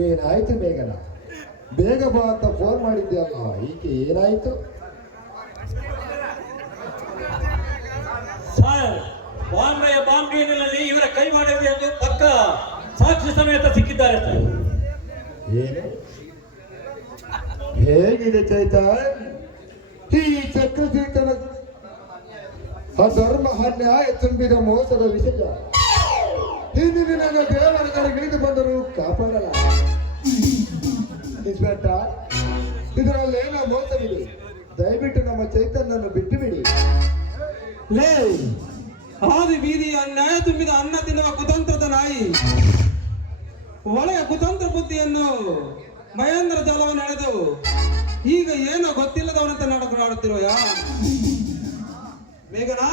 ಏನಾಯ್ತು ಬೇಗನ? ಬೇಗ ಬಾ ಅಂತ ಫೋನ್ ಮಾಡಿದ್ಯಲ್ಲ ಈಕೆ ಏನಾಯ್ತು? ಸರ್ ಬಾಂಬೆಯ ಬಾಂಬೆಯಲ್ಲಿ ಇವರ ಕೈ ಮಾಡಿದೆ ಎಂದು ಪಕ್ಕ ಸಾಕ್ಷಿ ಸಮೇತ ಸಿಕ್ಕಿದ್ದಾರೆ ಸರ್. ಏನು? ಹೇಗಿದೆ ಚೈತನ್ ಈ ಚಕ್ರತೀರ್ಥನ ಅಧರ್ಮ ಅನ್ಯಾಯ ತುಂಬಿದ ಮೋಸದ ವಿಷಯ. ದಿನ ದೇವರ ಹಿಡಿದು ಬಂದರು ಕಾಪಾಡಲ್ಲ. ಇನ್ಸ್ಪೆಕ್ಟರ್ ಇದರಲ್ಲೇನೋ ಮೋಸವಿದೆ. ದಯವಿಟ್ಟು ನಮ್ಮ ಚೈತನ್ಯವನ್ನು ಬಿಟ್ಟು ಬಿಡಿ ಲೇ ಹಾದಿ ಬೀದಿ ಅನ್ಯಾಯ ತುಂಬಿದ ಅನ್ನ ತಿನ್ನುವ ಕುತಂತ್ರದ ನಾಯಿ. ಒಳ್ಳೆಯ ಕುತಂತ್ರ ಬುದ್ಧಿಯನ್ನು ಮಹೇಂದ್ರ ಜಲವನ್ನು ಎಳೆದು ಈಗ ಏನೋ ಗೊತ್ತಿಲ್ಲದವನಂತೆ ನಾಟಕ ಆಡುತ್ತಿರುವಯಾ ಮೇಘನಾ,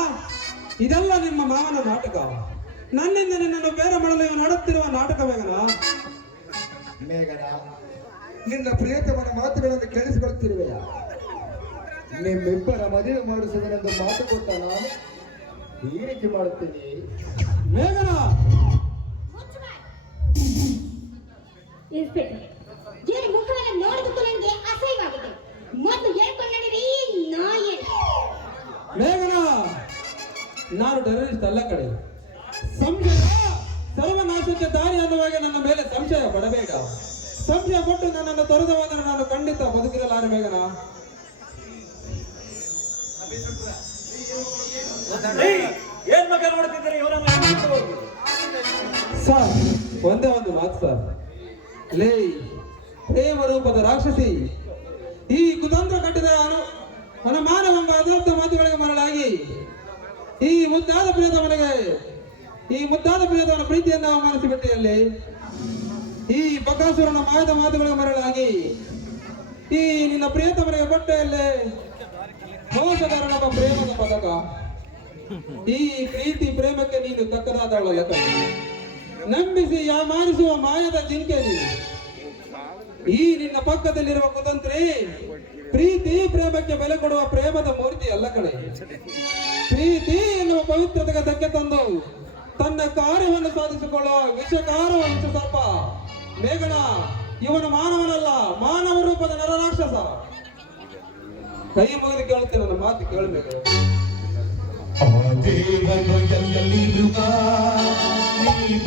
ಇದೆಲ್ಲ ನಿಮ್ಮ ಮಾವನ ನಾಟಕ. ನನ್ನಿಂದ ನಿನ್ನನ್ನು ಬೇರೆ ಮಾಡಲು ಇವನು ನಡುತ್ತಿರುವ ನಾಟಕ ಮೇಘನ ಮೇಘನ ನಿನ್ನ ಪ್ರಿಯತಮನ ಮಾತುಗಳನ್ನು ಕೇಳಿಸಿಕೊಳ್ತಿರುವೆಯ? ನಿಮ್ಮಿಬ್ಬರ ಮದುವೆ ಮಾಡಿಸುವುದೆಂದು ಮಾತು ಕೊಟ್ಟ ನಾನು ಈ ರೀತಿ ಮಾಡುತ್ತೀನಿ. ಮೇಘನ! ಇನ್ಸ್ಪೆಕ್ಟರ್ ಇವರ ಮುಖವನ್ನು ನೋಡಿದಕ್ಕೂ ನನಗೆ ಅಸಹ್ಯವಾಗಿದೆ. ಮೊದಲು ಹೇಳ್ಕೊಂಡ್ರಿ ನಾಯಿ ಮೇಘನ! ನಾನು ಟೆರರಿಸ್ಟ್ ಅಲ್ಲ ಕಡೆ ಸಂಶಯ ಸರ್ವನಾಶಕ್ಕೆ ದಾರಿ ಅನ್ನುವಾಗ ನನ್ನ ಮೇಲೆ ಸಂಶಯ ಪಡಬೇಡ. ಸಂಶಯ ಪಟ್ಟು ನನ್ನನ್ನು ತೊರೆದು ಹೋದರೆ ನಾನು ಖಂಡಿತ ಬದುಕಿರಲಾರೆ ಬೇಗನ ಏನ್ ಮಗ ನೋಡ್ತಿದ್ದೀರಿ. ಸರ್ ಒಂದೇ ಒಂದು ಮಾತು ಸರ್. ಲೇ ಪ್ರೇಮ ರೂಪದ ರಾಕ್ಷಸಿ. ಈ ಕುತಂತ್ರ ಕಟ್ಟಿದ ಅನು ಅನುಮಾನವೆಂಬ ಅದ್ಭುತ ಮಾತುಗಳಿಗೆ ಮರಳಾಗಿ. ಈ ಮುದ್ದಾದ ಪ್ರಿಯತಮನಿಗೆ ಈ ಮುದ್ದಾದ ಪ್ರಿಯತಮನ ಪ್ರೀತಿಯನ್ನು ಅವಮಾನಿಸಿಬಿಟ್ಟಿಯಲ್ಲಿ ಈ ಬಕಾಸುರನ ಮಾಯದ ಮಾತುಗಳ ಮರಳಾಗಿ ಈ ನಿನ್ನ ಪ್ರಿಯತಮನಿಗೆ ಬಟ್ಟೆಯಲ್ಲೇ ಮೋಸಗಾರನೊಬ್ಬ ಪ್ರೇಮದ ಪದಕ. ಈ ಪ್ರೀತಿ ಪ್ರೇಮಕ್ಕೆ ನೀನು ತಕ್ಕದಾದವಳ ಯಕ ನಂಬಿಸಿ ಯಾಮಾರಿಸುವ ಮಾಯದ ಜಿಂಕೆ ನೀನು. ಈ ನಿನ್ನ ಪಕ್ಕದಲ್ಲಿರುವ ಕುತಂತ್ರಿ ಪ್ರೀತಿ ಪ್ರೇಮಕ್ಕೆ ಬೆಲೆ ಕೊಡುವ ಪ್ರೇಮದ ಮೂರ್ತಿ ಅಲ್ಲ ಕಡೆ ಪ್ರೀತಿ ಎನ್ನುವ ಪವಿತ್ರತೆಗೆ ಧಕ್ಕೆ ತಂದು ತನ್ನ ಕಾರ್ಯವನ್ನು ಸಾಧಿಸಿಕೊಳ್ಳುವ ವಿಷಕಾರ ಸ್ವಲ್ಪ ಮೇಘನ, ಇವನು ಮಾನವನಲ್ಲ, ಮಾನವ ರೂಪದ ನರರಾಕ್ಷಸ. ಕೈ ಮುಗಿದು ಕೇಳುತ್ತೇನೆ ನನ್ನ ಮಾತು ಕೇಳಬೇಕು. ದೇವನು ಎಲ್ಲಿರುವ ನೀ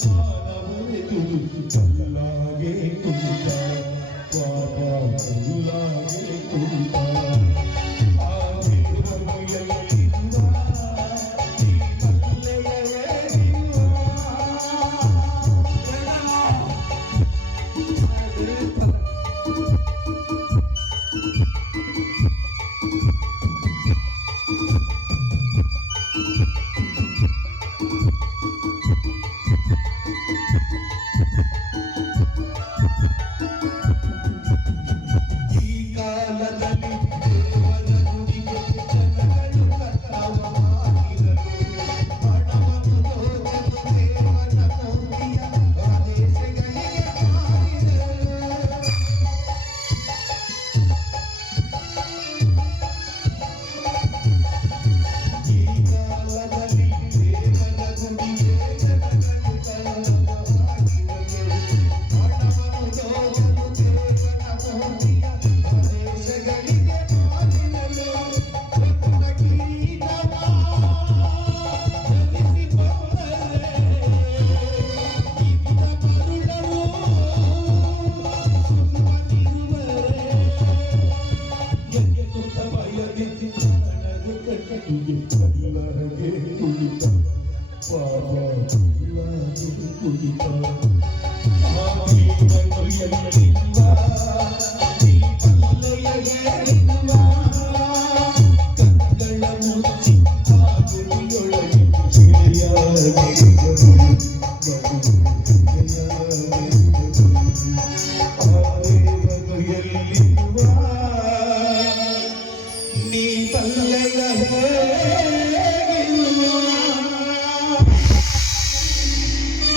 Oh. കുളിപ്പാ കുളിപ്പാ കുളിപ്പാ